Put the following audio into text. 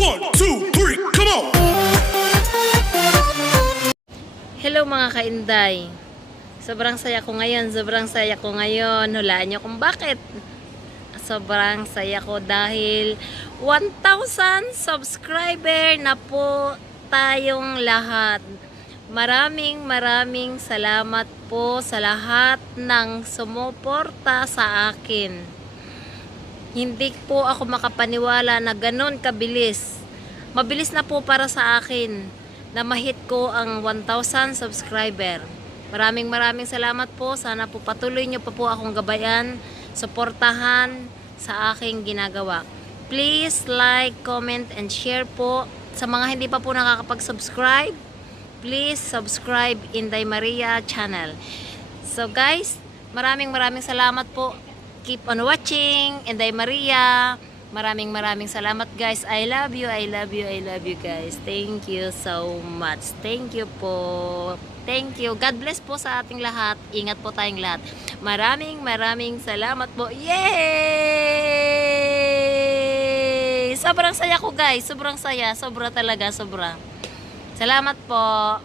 1, 2, 3, come on! Hello mga kainday. Sobrang saya ko ngayon, Hulaan nyo kung bakit. Sobrang saya ko dahil 1,000 subscriber na po tayong lahat. Maraming salamat po sa lahat ng sumuporta sa akin. Hindi po ako makapaniwala na ganun kabilis. Mabilis na po para sa akin na mahit ko ang 1,000 subscriber. Maraming salamat po. Sana po patuloy nyo pa po akong gabayan, suportahan sa aking ginagawa. Please like, comment, and share po. Sa mga hindi pa po nakakapag-subscribe, please subscribe Inday Maria channel. So guys, maraming salamat po. Keep on watching Inday Maria. Maraming salamat guys. I love you guys. Thank you so much. Thank you po. Thank you. God bless po sa ating lahat. Ingat po tayong lahat. Maraming salamat po. Yay! Sobrang saya ko guys. Sobrang saya. Sobra talaga. Sobra. Salamat po.